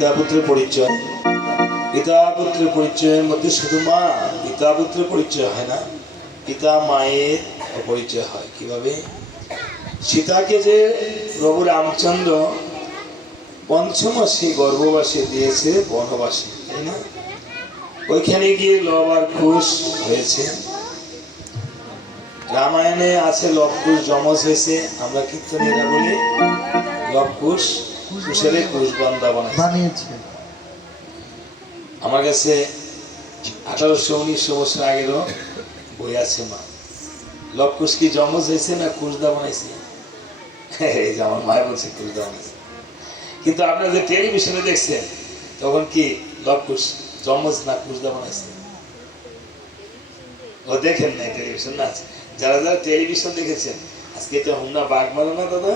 পিতা পুত্রের পরিচয়, পিতা পুত্রের পরিচয়ের মধ্যে শুধু মা পিতা পুত্রের পরিচয় হয় না, পিতা মায়ের পরিচয় হয়। কিভাবে? সীতাকে যে প্রভু রামচন্দ্র পঞ্চমাসে গর্ভবাসে দিয়েছে বনবাসে, তাই না? ওইখানে গিয়ে লব আর কুশ হয়েছে। রামায়ণে আছে লব কুশ যমজ হয়েছে, আমরা কীর্তনীরা বলি লব কুশ, কুশের কুশ বান্দা বানিয়েছে। আমার কাছে 1800-1900 বছর আগেরও বই আছে। মা লব কুশ কি যমজ হয়েছে না কুশদা বানাইছে? এই যে আমার মায়ের বলছে কুশদা বানাইছে। কিন্তু আপনারা যে টেলিভিশনে দেখছেন তখন কি লব কুশ যমজ না কুশদা বানাইছে? ও দেখেন না টেলিভিশন না? যারা যারা টেলিভিশন দেখেছেন, আজকে তো হুমনা বাঘ মারা না দাদা,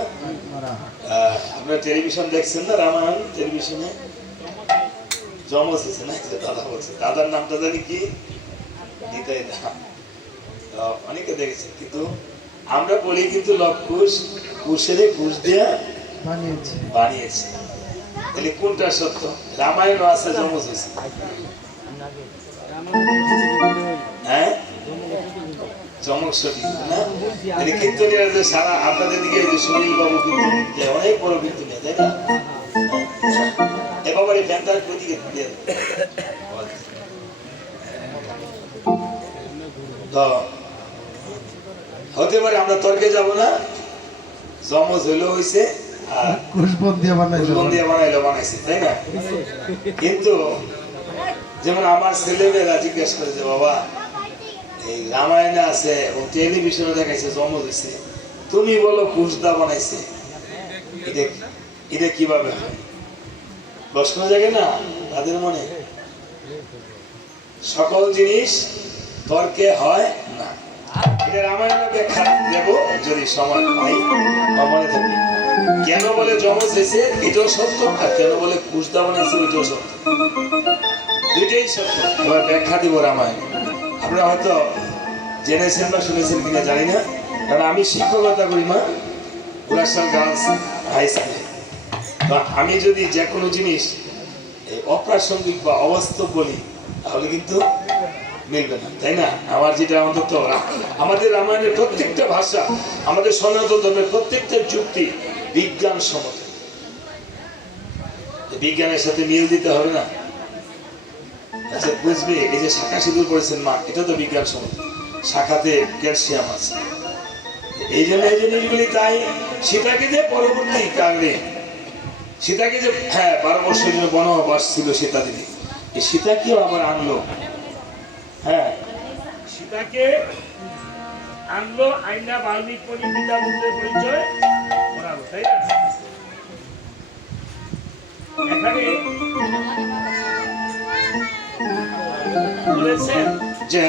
আপনারা টেলিভিশন দেখছেন না? রামায়ণ টেলিভিশনে যমজ হয়েছে না? দাদা বলছে, দাদার নামটা জানি কি, নিতাই দা। অনেকে দেখেছেন, কিন্তু আমরা বলি কিন্তু লব কুশ কুশের কুশ দিয়া বানিয়েছে। তাহলে কোনটা সত্য? রামায়ণ আছে যমজ হয়েছে, হ্যাঁ চমক সঠিক না? কীর্তনীরা যে সারা আপনাদের দিকে সুনীল বাবু কীর্তন অনেক বড় কীর্তনীয়, তাই না? এ বাবার এই ফ্যানটার প্রতিকে হতে পারে আমরা তর্কে যাব না। যমজ হইলেও হয়েছে আর বানাইলো বানাইছে, তাই না? কিন্তু যেমন আমার ছেলেমেয়েরা জিজ্ঞেস করে যে বাবা এই রামায়ণে আছে ও টেলিভিশনে দেখাইছে যমজ হয়েছে, তুমি বলো কুশদা বানাইছে, এটা কিভাবে হয়? প্রশ্ন জাগে না তাদের মনে? সকল জিনিস তর্কে হয় না। এটা রামায়ণের ব্যাখ্যা দেব যদি সময় পাই বা মনে থাকে। কেন বলে যমজ হয়েছে এটাও সত্য, আর কেন বলে কুশদা বানাইছে এটাও সত্য, দুইটাই সত্য। এবার ব্যাখ্যা দিব রামায়ণ। আপনারা হয়তো জেনেছেন বা শুনেছেন কিনা জানি না, কারণ আমি শিক্ষকতা করি মা গুলাশাল গার্লস হাই স্কুলে। তো আমি যদি যে কোনো জিনিস অপ্রাসঙ্গিক বা অবাস্তব বলি তাহলে কিন্তু মিলবে না, তাই না? আমার যেটা অন্তত আমাদের রামায়ণের প্রত্যেকটা ভাষা, আমাদের সনাতন ধর্মের প্রত্যেকটা যুক্তি বিজ্ঞানসম্মত, বিজ্ঞানের সাথে মিল দিতে হবে না? আচ্ছা বুঝবে, এই যে শাখা সিঁদুর পড়েছেন মা, এটা তো বিজ্ঞানসম্মত, শাখাতে ক্যালসিয়াম আছে, এই জন্য এই জিনিসগুলি। তাই সেটাকে যে পরবর্তী কারণে সীতাকে যে 12 বছরের জন্য বনবাস ছিল সীতা দেবী, এই সীতাকেও আবার আনলো। হ্যাঁ, সীতাকে আনলো, আইনা বাল্মীক পিতা পুত্রের পরিচয় করালো, তাই না? এখানে বলেছেন যে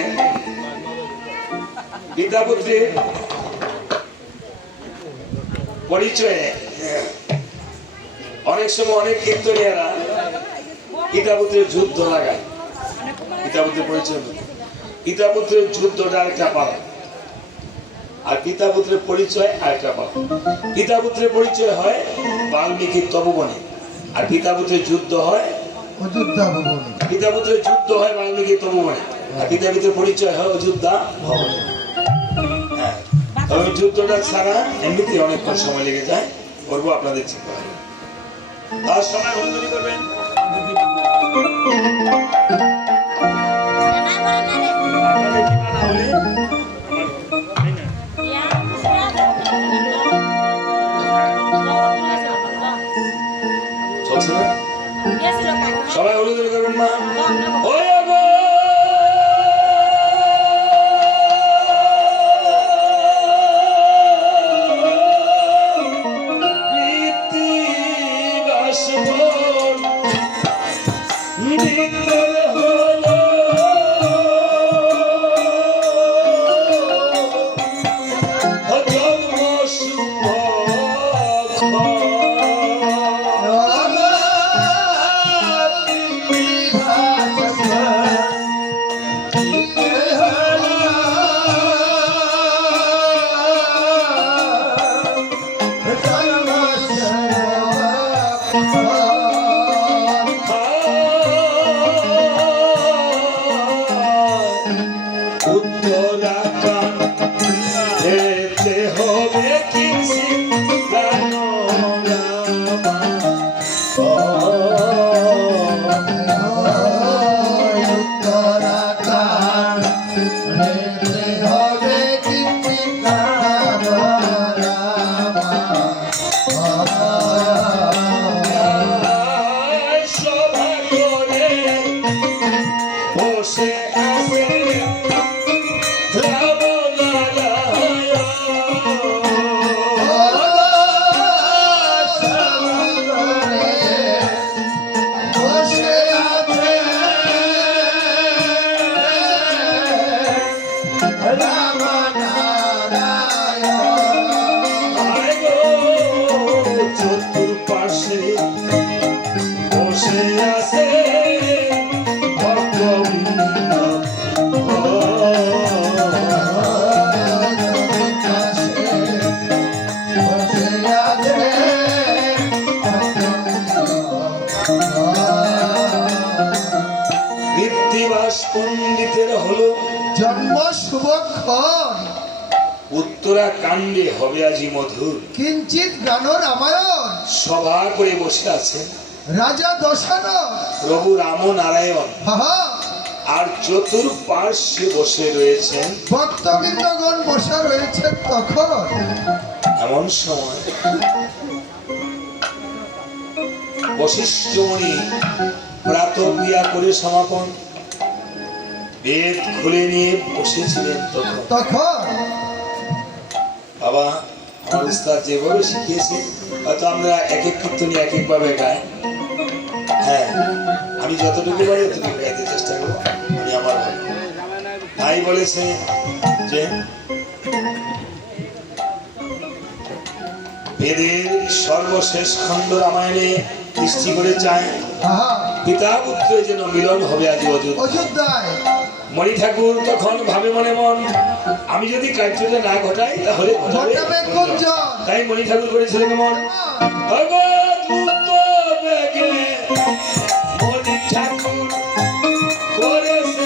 পিতা পুত্রের পরিচয়ে অনেক সময় অনেক কীর্তনিয়ারা পিতা পুত্রের যুদ্ধ লাগায়। পিতা পুত্রের পরিচয়, পিতা পুত্রের যুদ্ধটা আরেকটা পাওয়া, আর পিতা পুত্রের পরিচয় আরেকটা পাওয়া। পিতা পুত্রের পরিচয় হয় বাল্মীকির তপবনে, আর পিতা পুত্রের যুদ্ধ হয় অযোধ্যা ভবনে। পিতা পুত্রের যুদ্ধ হয় বাল্মীকির তপবনে, আর পিতা পুত্রের পরিচয় হয় অযোধ্যা ভবনে। হ্যাঁ, তবে যুদ্ধটা ছাড়া এমনিতে অনেকক্ষণ সময় লেগে যায়, করবো আপনাদের চিন্তা হবে। তার সময় বন্ধুরি করবেন। আপনাদের কি মানা হলে চলছে না? সবাই হলুদ করবেন মা। পণ্ডিতের হলো জন্ম শুভক্ষণ, উত্তরাকাণ্ডে হবে আজি মধুর, কিঞ্চিত গান রামায়ণ, সভা করে বসে আছেন রাজা দশানন, প্রভু রামনারায়ণ, আর চতুর্পার্শ্বে বসে রয়েছেন ভক্তবৃন্দগণ বসে রয়েছেন। তখন এমন সময় বশিষ্ঠ মুনি প্রাতঃক্রিয়া করে সমাপন বেদ খুলে নিয়ে বসেছিলেন। তখন বাবা আমার উস্তাদ যেভাবে শিখিয়েছে, হয়তো আমরা এক এক কীর্তনী এক এক ভাবে গাই। হ্যাঁ, আমি যতটুকু পারি ততটুকু গাইতে চেষ্টা করবো, আমি আমার ভাই তাই বলেছে যে বেদের সর্বশেষ খণ্ড রামায়ণে দৃষ্টি করে চায় পিতা পুত্রের যেন মিলন হবে আজ অযোধ্যায়। মণি ঠাকুর তখন ভাবে মনে মন, আমি যদি কার্যটা না ঘটাই তাহলে তাই মণি ঠাকুর করেছিল কেমন, মণি ঠাকুর করেছে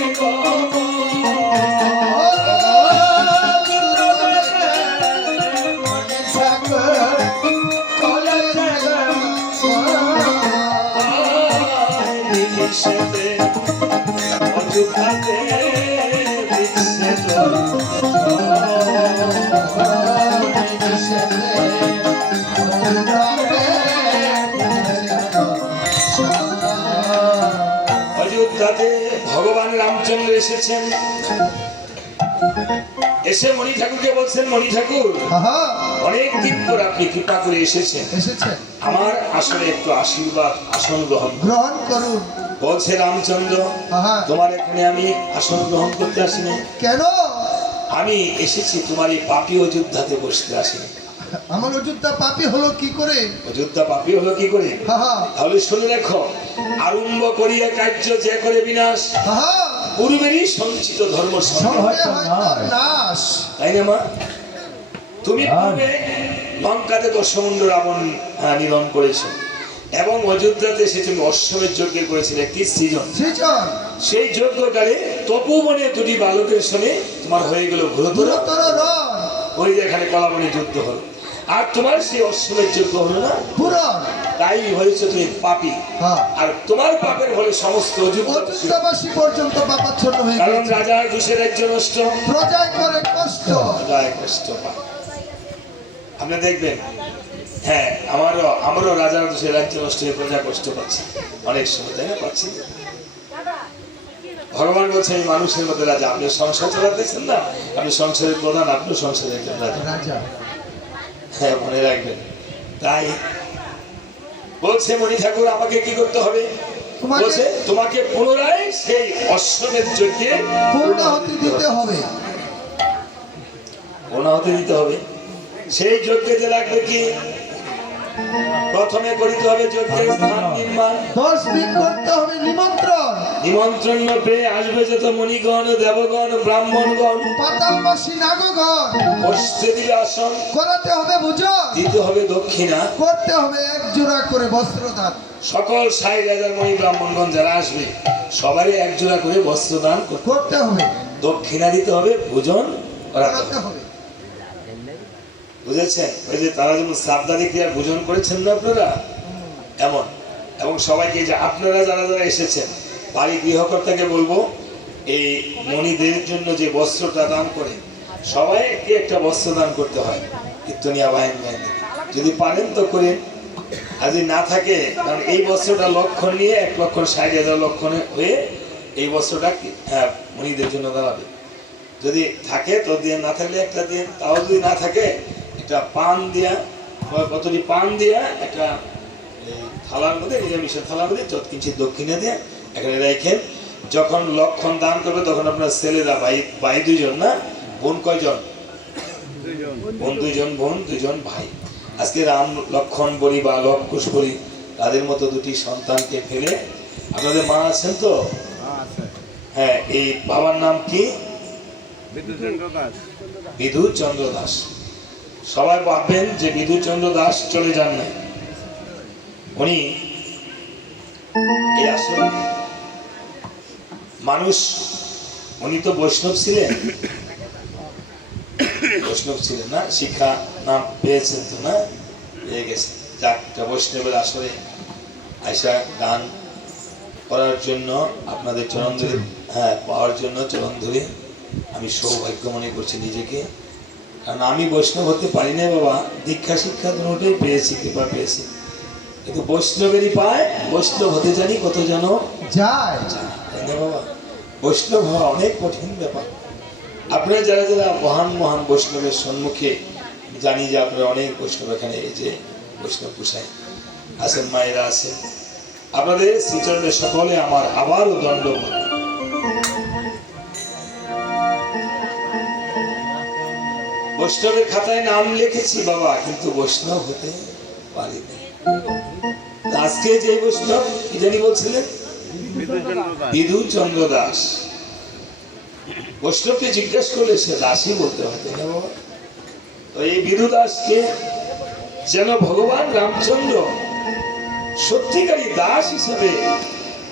অযোধ্যাতে অযোধ্যাতে ভগবান রামচন্দ্র এসেছেন। এসে মণি ঠাকুরকে বলছেন, মণি ঠাকুর অনেক দিন পর আপনি কৃপা করে এসেছেন, আমার আসলে একটু আশীর্বাদ আসন গ্রহণ করুন। বলছে রামচন্দ্র, তোমার এখানে আমি আসন গ্রহণ করতে আসিনি। কেন? আমি এসেছি তোমার এই পাপী অযোধ্যাতে বসতে আসিনি। আমার অযোধ্যা পাপী হলো কি করে? অযোধ্যা পাপী হলো কি করে? তাহলে শুনে রাখো, আরম্ভ করিয়া কার্য যে করে বিনাশ, পূর্বেরই সঞ্চিত ধর্ম নাশ। তাই না মা? তুমি পূর্বে লঙ্কাতে দশমুণ্ড রাবণ নিধন করেছো এবং অযোধ্যাতে এসে তুমি অশ্বমেধ যজ্ঞ করেছিলে, কি সৃজন। সেই যজ্ঞকালে তপোবনে দুটি বালকের সঙ্গে তোমার হয়ে গেল ঘোরতর, ওই যে এখানে কলাবনে যুদ্ধ হলো, আর তোমার সেই অশ্বমেধ যজ্ঞ হলো না, তাই হয়েছে তুমি পাপী। আর তোমার পাপের ফলে সমস্ত অযোধ্যাবাসী পর্যন্ত পাপাচ্ছন্ন হয়ে গেছে। কারণ রাজার দোষে রাজ্য নষ্ট, প্রজায় করে কষ্ট, প্রজায় কষ্ট পায়। আপনি দেখবেন, হ্যাঁ আমারও রাজার দোষে রাজ্য নষ্ট হয়ে প্রজা কষ্ট পাচ্ছে অনেক সময়, তাই না? পাচ্ছি। ভগবান বলছে আমি মানুষের মধ্যে রাজা, আপনি সংসার চালাতেছেন না, আপনি সংসারের প্রধান, আপনি সংসারের একজন রাজা। হ্যাঁ, মনে রাখবেন। তাই বলছে মণি ঠাকুর আমাকে কি করতে হবে? বলছে তোমাকে পুনরায় সেই অশ্বমেধ যজ্ঞে পূর্ণাহুতি দিতে হবে। পূর্ণাহুতি দিতে হবে। সেই যজ্ঞেতে লাগবে কি? প্রথমে করিতে হবে যজ্ঞের স্থান নির্মাণ, 10 দিন করতে হবে নিমন্ত্রণ। নিমন্ত্রণ পেয়ে আসবে যত মুনিগণ, দেবগণ, ব্রাহ্মণগণ, পাতালবাসী নাগগণ, বসতে দিবে আসন, করাতে হবে ভোজন, দিতে হবে দক্ষিণা, করতে হবে এক জোড়া করে বস্ত্রদান। সকল 60,000 মণি ব্রাহ্মণগণ যারা আসবে সবারই এক জোড়া করে বস্ত্রদান করতে হবে, দক্ষিণা দিতে হবে, ভোজন করাতে হবে। বুঝেছেন? ওই যে তারা যেমন শ্রাদ্ধাদি ক্রিয়ার ভোজন করেছেন না আপনারা, এমন। এবং সবাইকে যে আপনারা যারা যারা এসেছেন, বাড়ি গৃহকর্তাকে বলবো এই মণিদের জন্য যে বস্ত্রটা দান করে সবাইকে একটা বস্ত্র দান করতে হয়, কীর্তনিয়া বাহিনী। যদি পারেন তো করেন, আর যদি না থাকে, কারণ এই বস্ত্রটা লক্ষণ নিয়ে 1,60,000 লক্ষণে হয়ে এই বস্ত্রটা মণিদের জন্য দাঁড়াবে। যদি থাকে তো দিয়ে, না থাকলে একটা দিন, তাও যদি না থাকে একটা পান দিয়া, কতটি পান দিয়া একটা থালার মধ্যে, নিরামিষের থালার মধ্যে যৎকিঞ্চিত দক্ষিণে দিয়ে এখানে রেখেন। যখন লক্ষণ দান করবে তখন আপনার ছেলেরা ভাই 2জন, না বোন কয়জন? বোন 2জন, বোন 2জন, ভাই। আজকে রাম লক্ষণ বলি বা লবকুশ বলি, তাদের মতো দুটি সন্তানকে ফেলে, আপনাদের মা আছেন তো? হ্যাঁ, এই বাবার নাম কি? বিধুচন্দ্র দাস। সবাই ভাববেন যে বিধুচন্দ্র দাস চলে যান না, উনি এই আসলে মানুষ, উনি তো বৈষ্ণব ছিলেন, বৈষ্ণব ছিলেন না, শিক্ষা নাম পেয়েছেন তো, না পেয়ে গেছেন। যাকটা বৈষ্ণবের আসলে আয়সা গান করার জন্য আপনাদের চরণ ধরে, পাওয়ার জন্য চরণ ধরে আমি সৌভাগ্য মনে করছি নিজেকে। কারণ আমি বৈষ্ণব হতে পারি না বাবা, দীক্ষা শিক্ষা দুটোই পেয়েছি, কৃপা পেয়েছি, কিন্তু বৈষ্ণবেরই পায়। বৈষ্ণব হতে জানি কত যেন যায়, তাই না বাবা? বৈষ্ণব হওয়া অনেক কঠিন ব্যাপার। আপনারা যারা যারা মহান মহান বৈষ্ণবের সম্মুখে, জানি যে আপনারা অনেক বৈষ্ণব এখানে, এই যে বৈষ্ণব গোসাই আছেন, মায়েরা আছেন, আপনাদের শ্রীচরণে সকলে আমার আবারও দণ্ডবোধ। বৈষ্ণবের খাতায় নাম লিখেছি বাবা, কিন্তু বৈষ্ণব হতে পারিনি। আজকে যে বৈষ্ণব কি জানি বলছিলেন, বিধুচন্দ্র দাস। বৈষ্ণবকে জিজ্ঞেস করলে সে দাসই বলতে হয়, তাই না বাবা? তো এই বিধু দাসকে যেন ভগবান রামচন্দ্র সত্যিকারী দাস হিসেবে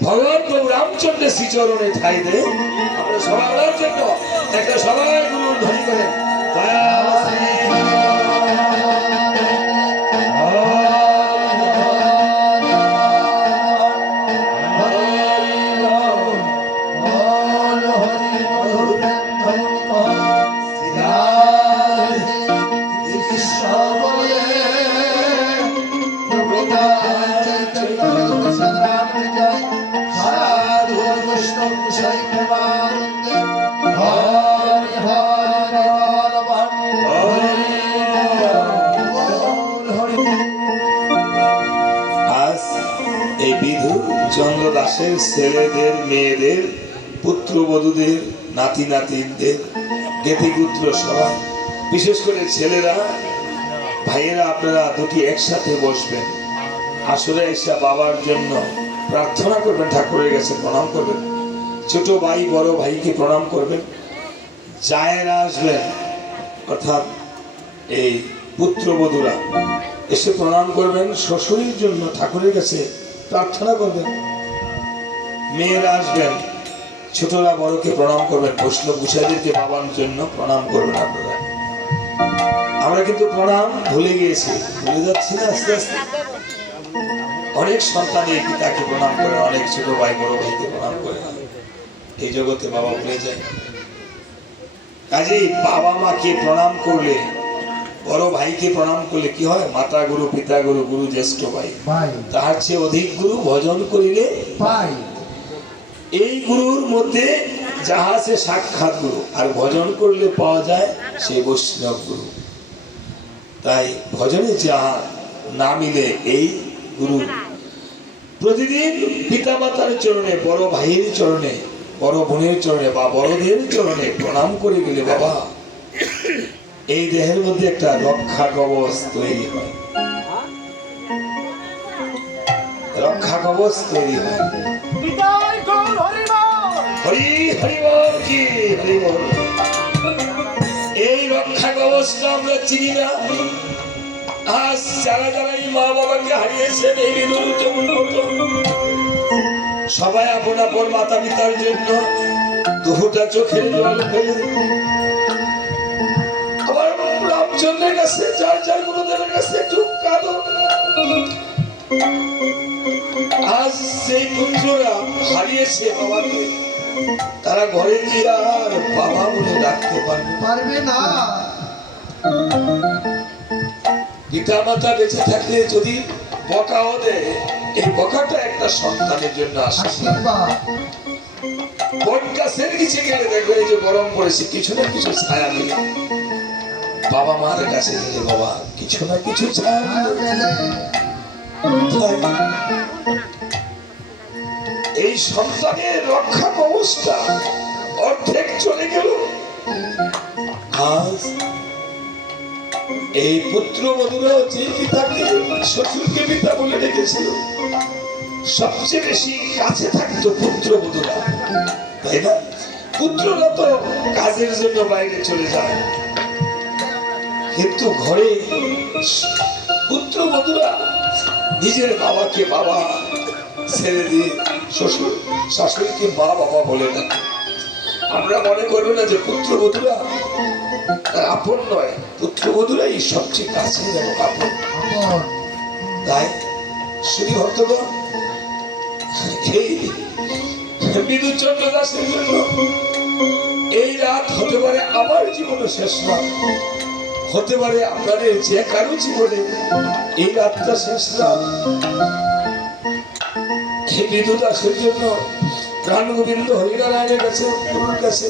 ভগবান প্রভু রামচন্দ্রের শ্রীচরণে ঠাই দেয়। আমরা সবার জন্য একটা সবাই গুরু ধ্বনি করেন, চন্দ্র দাসের ছেলেদের, মেয়েদের, পুত্রবধূদের, নাতি নাতিনদের, জ্ঞাতিপুত্র সবাই, বিশেষ করে ছেলেরা, ভাইয়েরা, আপনারা দুটি একসাথে বসবেন। আসরে এসে বাবার জন্য প্রার্থনা করবেন, ঠাকুরের কাছে প্রণাম করবেন। ছোট ভাই বড় ভাইকে প্রণাম করবেন। জায়েরা আসবেন, অর্থাৎ এই পুত্রবধূরা এসে প্রণাম করবেন, শ্বশুরের জন্য ঠাকুরের কাছে প্রার্থনা করবেন। মেয়েরা আসবেন, ছোটরা বড়কে প্রণাম করবেন। বৈষ্ণব গুসাইদেরকে বাবার জন্য প্রণাম করবেন আপনারা। আমরা কিন্তু প্রণাম ভুলে গিয়েছি, ভুলে যাচ্ছি না আস্তে আস্তে। অনেক সন্তানই পিতাকে প্রণাম করে, অনেক ছোট ভাই বড় ভাইকে প্রণাম করে না। এই জগতে বাবা ভুলে যায়। কাজেই বাবা মাকে প্রণাম করলে, বড় ভাইকে প্রণাম করলে কি হয়? মাতা গুরু, পিতা গুরু, গুরু জ্যেষ্ঠ ভাই, ভাই তাহার চেয়ে অধিক গুরু ভজন করিলে ভাই এই গুরুর মধ্যে যাহা আছে সাক্ষাৎ গুরু, আর ভজন করলে পাওয়া যায় সেই বৈষ্ণব গুরু। তাই ভজনে যাহা না মিলে এই গুরু প্রতিদিন পিতা মাতার চরণে, বড় ভাইয়ের চরণে, বড় বোনের চরণে বা বড়দের চরণে প্রণাম করে গেলে বাবা এই দেহের মধ্যে একটা রক্ষা কবচ তৈরি হয়, রক্ষা কবচ তৈরি হয়। হরি হরি বল কি হরি বল। এই রক্ষা কবচটা আমরা চিনি না। আজ যারা যারা এই মা বাবাকে হারিয়েছেন, এই বিদুর যেমন মতো সবাই আপন আপন মাতা পিতার জন্য দুটা চোখের জল ফেলে, আবার রামচন্দ্রের কাছে, যার যার গুরুদেবের কাছে একটু কাঁদন। আজ সেই পুত্ররা হারিয়েছে বাবাকে, তারা ঘরে গিয়ে আর বাবা বলে ডাকতে পারবে না। পিতা মাতা বেঁচে থাকলে যদি বকাও দেয়, এই বকাটা একটা সন্তানের জন্য আশীর্বাদ। বট গাছের নিচে গেলে দেখবেন এই যে গরম পড়েছে, কিছু না কিছু ছায়া মিলে। বাবা মার কাছে গেলে বাবা কিছু না কিছু ছায়া মিলে। এই সন্তানের রক্ষা কবচটা অর্ধেক চলে গেল। আজ এই পুত্রবধূরা যে পিতাকে, শ্বশুরকে পিতা বলে ডেকেছিল, সবচেয়ে বেশি কাছে থাকতো পুত্রবধূরা, তাই না? পুত্ররা তো কাজের জন্য বাইরে চলে যায়, কিন্তু ঘরে পুত্রবধূরা নিজের বাবাকে বাবা ছেড়ে দিয়ে শ্বশুর শাশুড়িকে মা বাবা বলে না। আমরা মনে করবো না যে পুত্রবধূরা আপন নয়, পুত্রবধূরাই সবচেয়ে কাছে যেন আপন। তাই শ্রী ভক্তগণ, এই বিদুচন্দ্র দাসের জন্য এই রাত হতে পারে আমার জীবনে শেষ রাত, হতে পারে আপনাদের যে কারো জীবনে এই রাতটা শেষ রাত। এই বিদু দাসের জন্য প্রাণ গোবিন্দ হরিনারায়ণের কাছে, গুরুর কাছে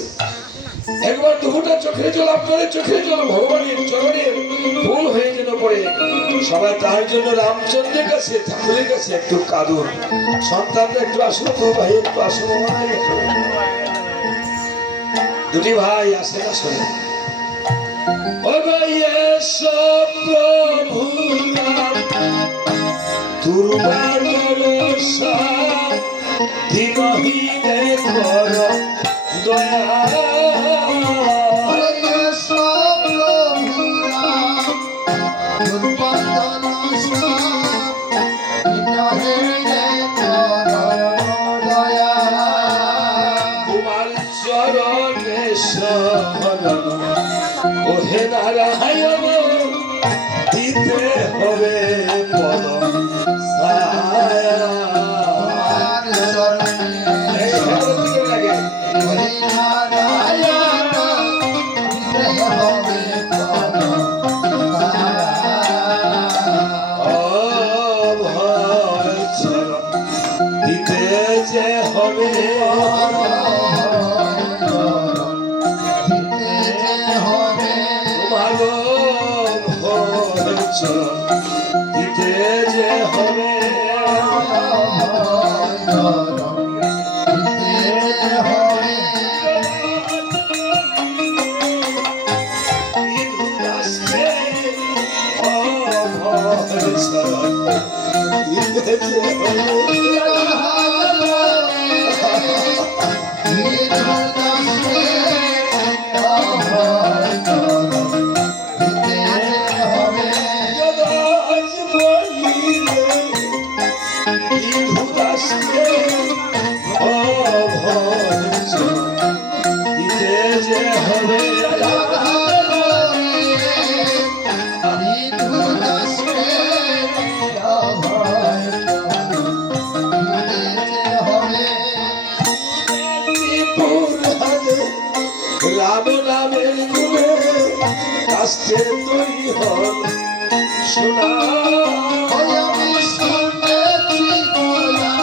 একবার দুটা চোখের জল, আপনাদের চোখের জল ভগবানের চরণের ফুল হয়ে যেন পড়ে। সবাই তার জন্য রামচন্দ্রের কাছে, ঠাকুরের কাছে একটু কাঁদুন। সন্তানরা একটু আসো তো ভাই, একটু আসো। দুটি ভাই আসে না, শোনে প্রভু দুর্বার দিনহীনে কর দয়া। তোমার চরণে শরণ ওহে নারায়ণ, দিতে হবে পরম ছায়া। দিতে যে হবে ভালো ভোজন, দিতে যে হবে রাম নামের গুণে কাষ্টে তৈরি হল সোনা আমি শুনেছি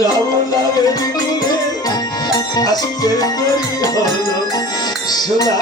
রাম নামের গুণে কাষ্টে তৈরি হল সোনা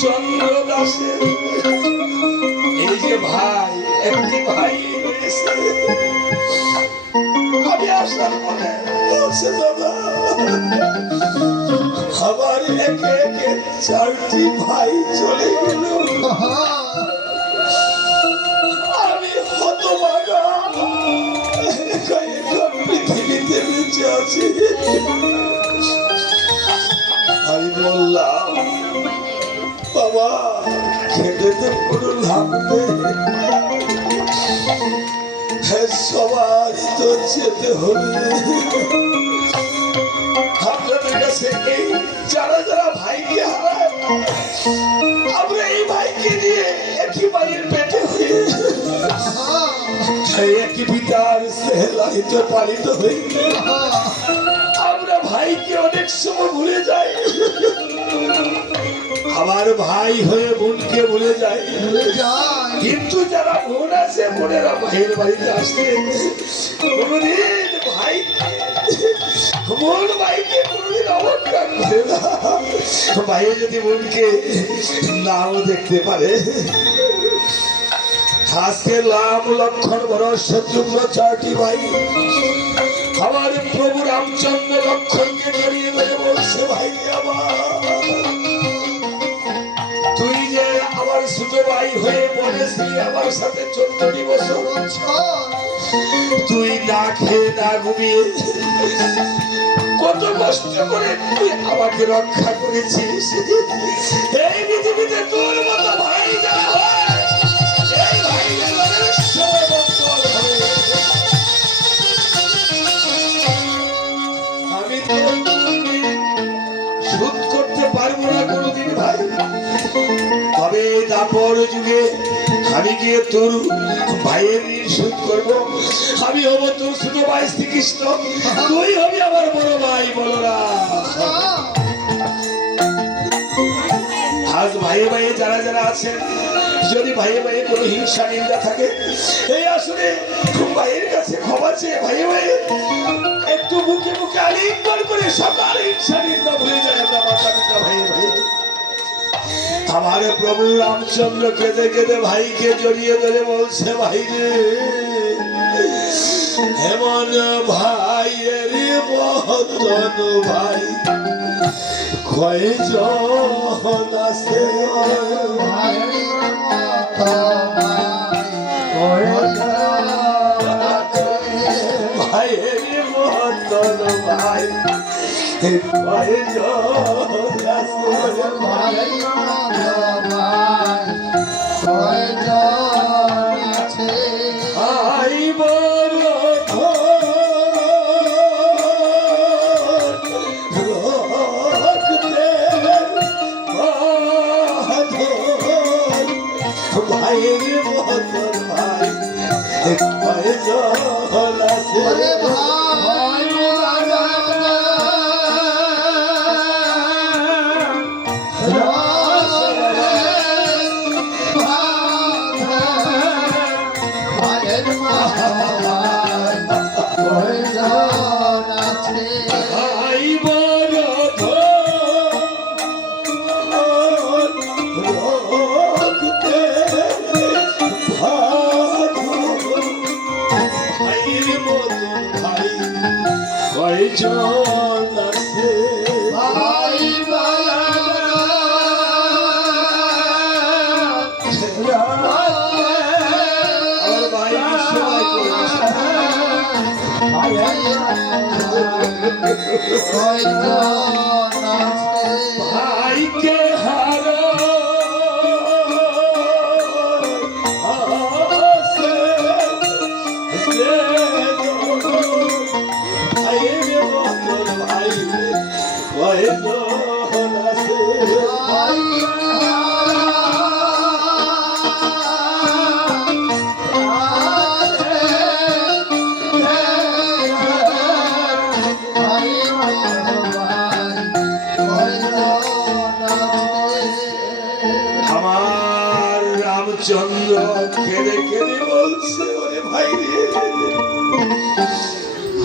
চন্দ্র দাসের এই যে ভাই একটি ভাই রয়েছে আমি আসার পরে বলছে দাদা আমার একে একে 4টি ভাই চলে গেল আমি হতভাগা এখন পৃথিবীতে বেঁচে আছি আমি বললাম বাবা খেতে তো কোনো লাভ নেই সবারই তো যেতে হবে আপনাদের কাছে এই যারা যারা ভাইকে হারায় আমরা এই ভাইকে নিয়ে একই বাড়ির পেটে হয়ে একই পিতার স্নেহে পালিত হয়ে আমরা ভাইকে অনেক সময় ভুলে যাই আমার ভাই হয়ে বোনকে ভুলে যায় কিন্তু যারা বোন আছে বোনেরা ভাইয়ের বাড়িতে আসতে কোনদিন ভাই বোন ভাইকে কোনদিন অবজ্ঞা করে না ভাই যদি বোনকে নাও দেখতে পারে আজকে রাম লক্ষণ ভরত শত্রুঘ্ন 4টি ভাই আমার প্রভু রামচন্দ্র লক্ষণকে জড়িয়ে ধরে বলছে ভাই আমার তুই যে আমার ছোট ভাই হয়ে বলেছিলি আমার সাথে 14টি বছর তুই না খেয়ে না ঘুমিয়ে কত কষ্ট করে তুই আমাকে রক্ষা করেছিস এই পৃথিবীতে তোর মতো ভাই যারা হয় এই ভাইদের অনেক সময় বন্ধন হবে আমি তো শোধ করতে পারবো না কোনোদিন ভাই তবে দাপর যুগে আমি গিয়ে তোর ভাইয়ের ঋণ শোধ করবো আমি হবো তোর ছোট ভাই শ্রীকৃষ্ণ তুই হবি আমার বড় ভাই বলরাম আজ ভাইয়ে ভাইয়ে যারা যারা আছেন যদি ভাইয়ে ভাইয়ে কোনো হিংসা নিন্দা থাকে এই আসলে ভাইয়ের কাছে ক্ষমা চেয়ে ভাইয়ে ভাইয়ে একটু মুখে মুখে আলিঙ্গন করে সকাল হিংসা নিন্দা ভুলে যায় আমরা মাতা পিতা ভাইয়ে ভাইয়ে আমার প্রভু রামচন্দ্র কেঁদে কেঁদে ভাইকে জড়িয়ে ধরে বলছে, ভাই রে, এমন ভাইয়ের মতন ভাই কয়জন আছে, ভাইয়ের মতন ভাই কয়জন আছে। আই বড় ভাইয়ের মতন ভাই কয়জন আছে। কয়জন আছে ভাই আমার ভাই সবাই ভাইকে হারা আমার রামচন্দ্র কেঁদে কেঁদে বলছে, ওরে ভাই রে,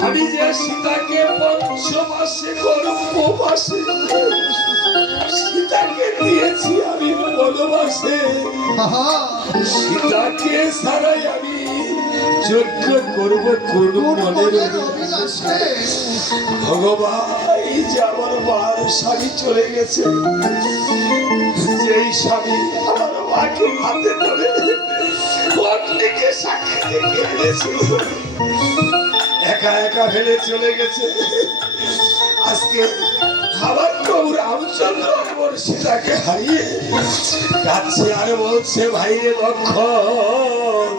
আমি যে সীতাকে পঞ্চমাসে গর্ভবাসে সীতাকে দিয়েছি আমি বনবাসে, সীতাকে ছাড়াই আমি যজ্ঞ করবো কোন মনের অভিলাষে। ভগবান, এই যে আমার মার স্বামী চলে গেছে, যেই স্বামী আমার মাকে হাতে ধরে অগ্নিকে সাক্ষী রেখে এনেছিল, একা একা ফেলে চলে গেছে। আজকে আমার প্রভু রামচন্দ্র আমার সীতাকে হারিয়ে কাছে আর বলছে, ভাইরে লক্ষণ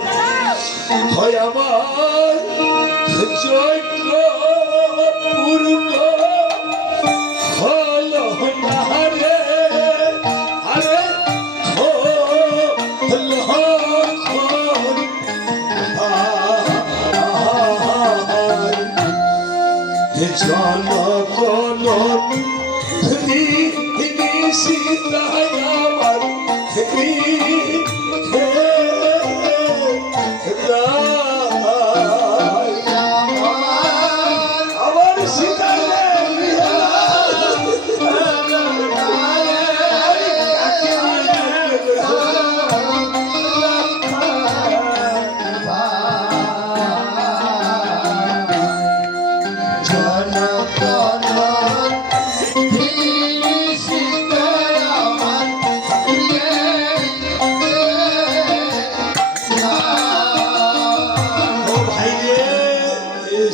হয় আমার যজ্ঞ পূর্ণ হল না রে, আরে জনগণ সীতায় আমার আমার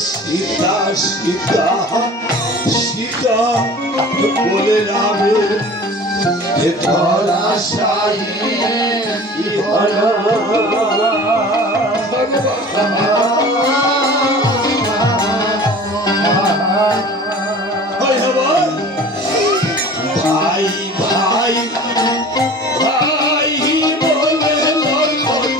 সীতা সীতা সীতা সীতা বলে রামে ধরাশায়ী ভাই ভাই ভাই বলে লক্ষণ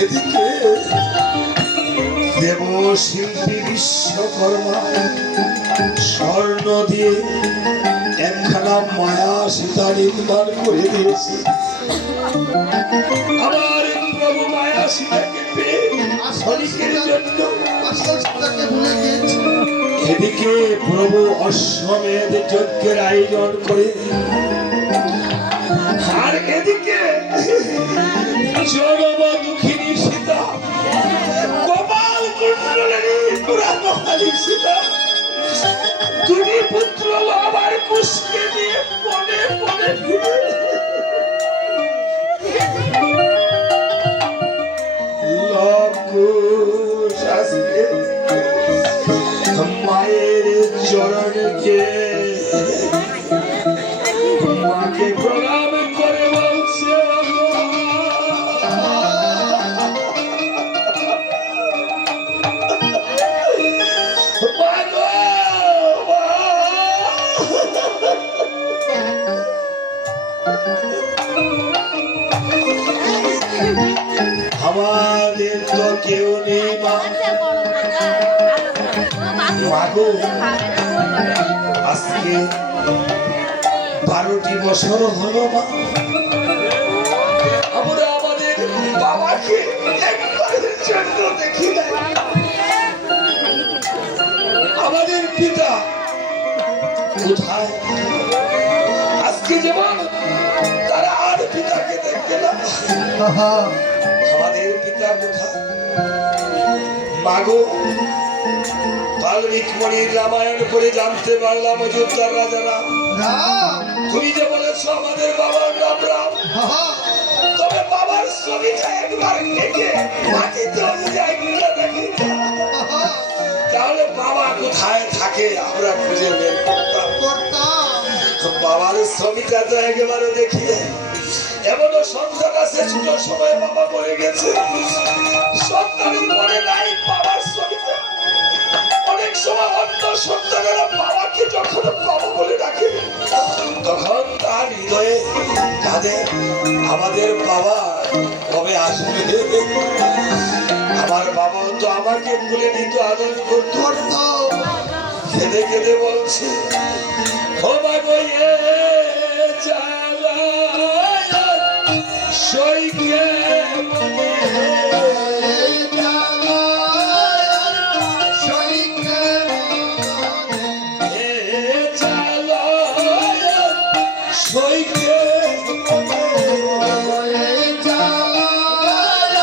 এদিকে দেব শিল্পী বিশ্বকর্মা স্বর্ণ দিয়ে একখানা মায়া সীতা নির্মাণ করে দিয়েছে। আমার প্রভু মায়া সীতাকে পেয়ে ক্ষণিকের জন্য আসল সীতাকে ভুলে গিয়েছে। এদিকে প্রভু অশ্বমেধ যজ্ঞের আয়োজন করে, আর এদিকে জনম দুঃখিনী সীতা গোপাল কুণ্ডলের পুরাণী সীতা দুটি পুত্র আমার কুশকে নিয়ে বনে বনে ঘুরে লকুশ আজকে মায়ের চরণকে মাকে প্রণাম করে বলছে, আমাদের তো কেউ নেই মা। মাগো আজকে 12টি বছর হলো মা, আমরা আমাদের বাবাকে একবারের জন্য দেখি নাই। আমাদের পিতা কোথায়? আজকে যেমন তারা আর পিতাকে দেখবে না, আহা, আমাদের পিতা কোথায়? মাগো বাল্মীক মণির রামায়ণ করে জানতে পারলাম অযোধ্যার রাজারা, রাম, তুমি যে বলেছো আমাদের বাবার নাম রাম, আহা, তবে বাবার ছবিটা একবার এঁকে মাটিতে যদি একটা দেখি আহা, তাহলে বাবা কোথায় থাকে আমরা খুঁজে বের করতাম। করতাম। বাবার ছবিটা তো একেবারে দেখি, এমনও সন্তান আছে ছোট সময় বাবা মরে গেছে, সন্তানের মনে নাই বাবার ছবিটা। অনেক সময় অন্য সন্তানেরা বাবাকে যখন বাবা বলে ডাকে তখন তার হৃদয়ে কাঁদে, আমাদের বাবা কবে আসবে। আমার বাবাও তো আমাকে ভুলে নিত, আদর করতো। করতো। কেঁদে কেঁদে বলছে, ও মাগো এ জ্বালা সইকে মনে, এই জ্বালায় সইকে মনে, এ জ্বালা সইকে মনে, এই জ্বালায়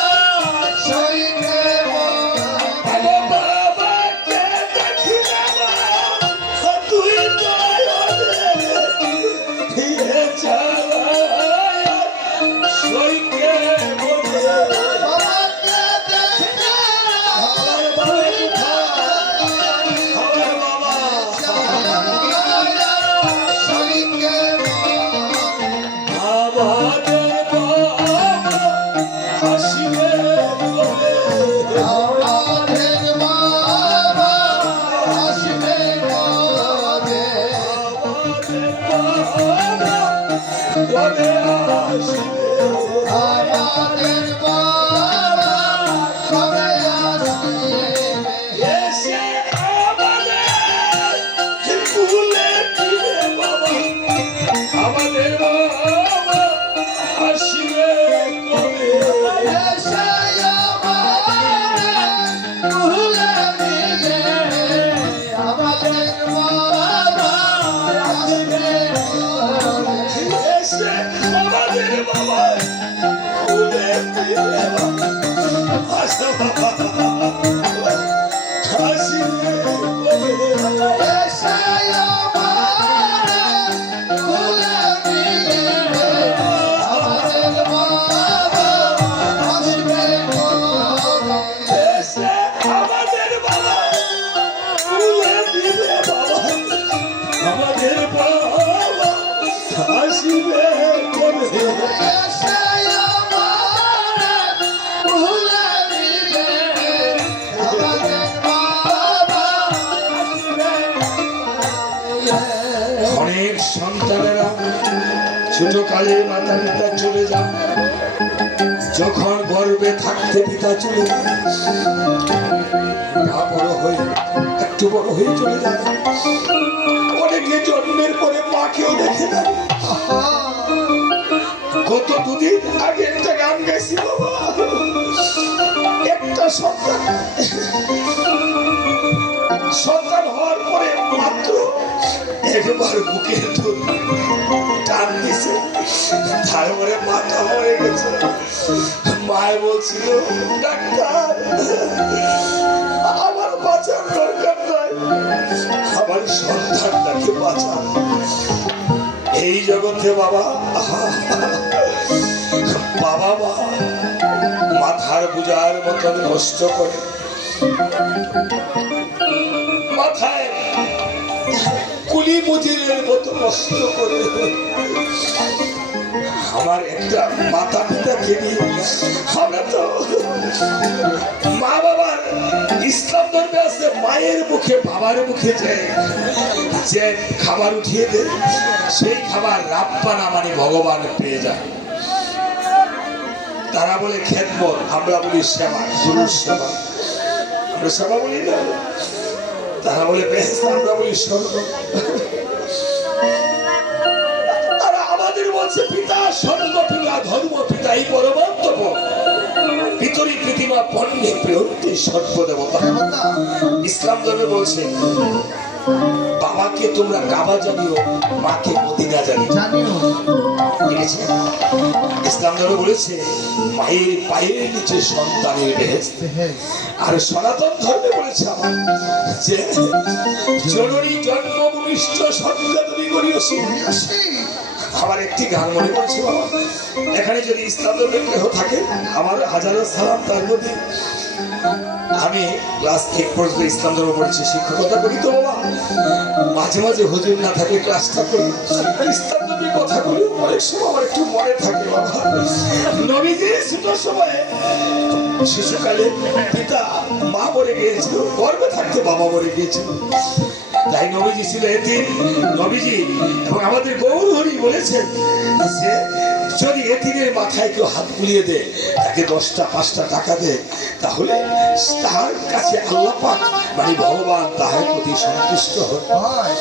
সইকে মনে। আগো বাবাকে দেখি না মা, তুই নয়নে, এ জ্বালা সইকে মনে। বাবাকে দেখে আমার বাবা কোথায়? আমার বাবা জ্বালায় সইকে মনে। আমাদের বাবা আসিবে কবে? আমাদের বাবা আসবে কবে? আমাদের বাবা কবে আসিবে? আমাদের বাবা কবে আসবে? এসে আমাদের ভুলে দিবে বাবা, আমাদের বাবা আসিবে কবে? এসে আমাদের ভুলে দিলে আমাদের বাবা আসবে কবে? এসে আমাদের বাবা ভুলে দিবে বাবা, আসো বাবা আসিবে কবে? এসে আমাদের ভুলে দিলে আমাদের বাবা আসবে কবে? এসে আমাদের বাবা ভুলে দিবে বাবা, আমাদের বাবা আসিবে কবে? এসে আমাদের ছোট কালে মাতা পিতা চলে যান, যখন গর্ভে থাকতে পিতা চলে যান, মা বড় হয়ে একটু বড় হয়ে চলে যান। অনেকে জন্মের পরে মাকেও দেখে না। গত দুদিন আগে একটা গান গাইছি বাবা, একটা সন্তান হওয়ার পরে মাত্র একবার বুকের দুধ টান দিছে, তারপরে মাথা মরে গেছে। মায় বলছিল, ডাক্তার আমার বাঁচার দরকার নাই, আমার সন্তানটাকে বাঁচান। এই জগতে বাবা বাবা মা মাথার বোঝার মতন কষ্ট করে, মাথায় কুলি মজুরের মতো কষ্ট করে। আমার একটা মাতা পিতাকে নিয়ে আমরা তো মা বাবার ইসলাম ধর্মে আছে, মায়ের মুখে বাবার মুখে যে খাবার উঠিয়ে দেয়, সেই খাবার রাব্বানা মানে ভগবান পেয়ে যায়। তারা বলে খেদমত, আমরা বলি সেবা, গুরুর সেবা। আমরা সেবা বলি না, তারা বলে বেহেশত, আমরা বলি স্বর্গ। তারা আমাদের বলছে পিতা স্বর্গ পিতা ধর্ম পিতা, এই পরমাত্ম পিতরি প্রতিমা পণ্যে প্রিয়ন্তি সর্বদেবতা। ইসলাম ধর্মে বলছে বাবাকে তোমরা কাবা জানিও, মাকে মদিনা জানিও। ইসলাম ধর্ম বলেছে মায়ের পায়ের নিচে সন্তানের বেহেশত। আর সনাতন ধর্মে বলেছে আমার যে জননী জন্মভূমিষ্ঠ সন্তান তুমি করিয়সি। আমার একটি গান মনে পড়ছে বাবা, এখানে যদি ইসলাম ধর্মের কেহ থাকে আমার হাজারো সালাম তার প্রতি। আমি ক্লাস 8 পর্যন্ত ইসলাম ধর্ম পড়েছি, শিক্ষকতা করি তো বাবা, মাঝে মাঝে হুজুর না থাকে ক্লাসটা করি, ইসলাম ধর্মের কথা বলি, অনেক সময় আমার একটু মনে থাকে বাবা। নবীজি ছোট সময়ে শিশুকালে পিতা মা মরে গিয়েছিল, গর্ভে থাকতে বাবা মরে গিয়েছিল, তাই নবীজি ছিল এতিম। নবীজি এবং আমাদের গৌর হরি বলেছেন যে যদি এতিমের মাথায় কেউ হাত বুলিয়ে দেয়, তাকে 10টা 5টা টাকা দেয়, তাহলে তার কাছে আল্লাহ পাক মানে ভগবান তাহার প্রতি সন্তুষ্ট হয়।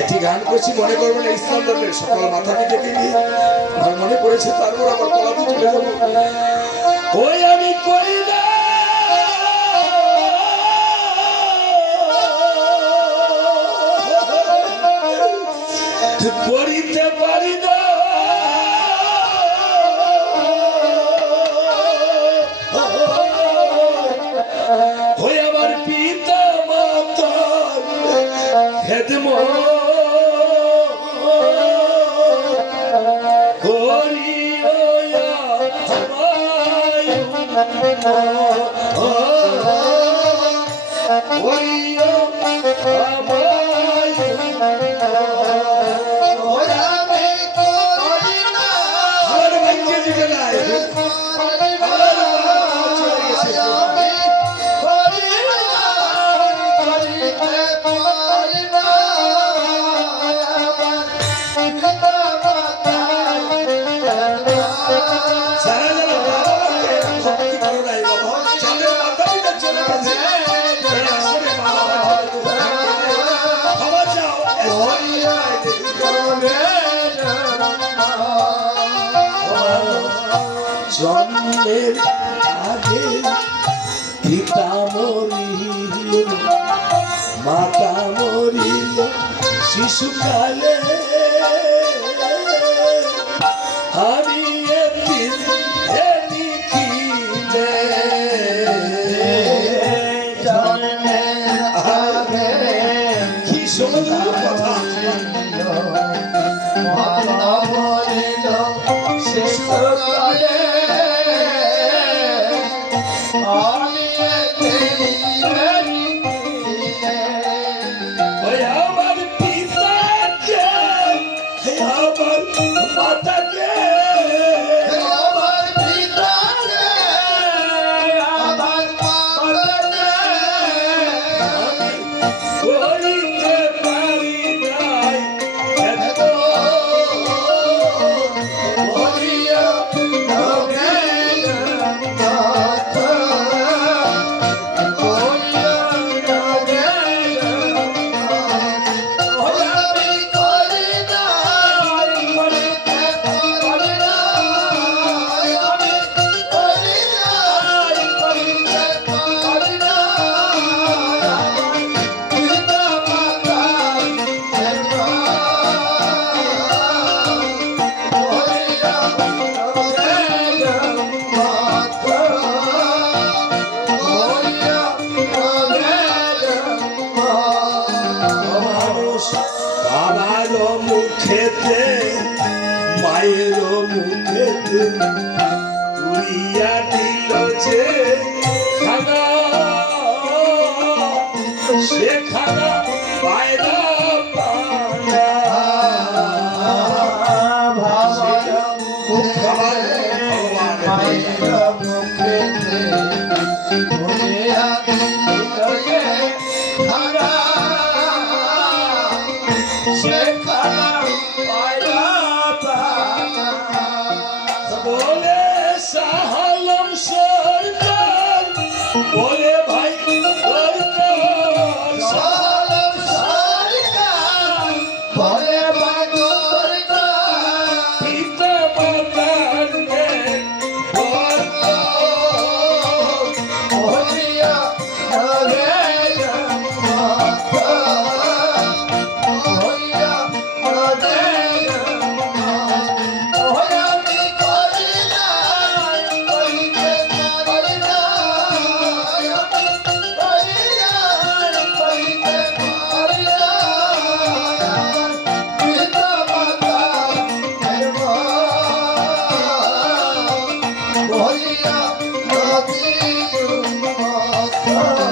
একটি গান করছি, মনে করবেন ইসলাম ধর্মের সকল মাথা পিতাকে নিয়ে আমার মনে পড়েছে, তারপর আমার গলাতে চলে যাবো। ওই আমি করি না করিতে পারি না, ওই আমার পিতা মাতা খেদমত করিয়া জন্মের আগে পিতা মরিল, মাতা মরিল শিশুকালে, আমি এতিম লিখিলে জন্মের আগে। কি সুন্দর কথা, মাতা মরিল শিশুকালে, আমি আমার পিতাকে আমার মাতাকে আমার পিতাকে আমার মাতাকে করিতে পারি নাই, মুখেতে তুলিয়া দিল যে খানা, সে খানা পায়রা পানা। খাবার ভগবান বলে শাহ আলম সরকার, বলে ভাই সরকার, পিতা মাতার জ্ঞান Oh,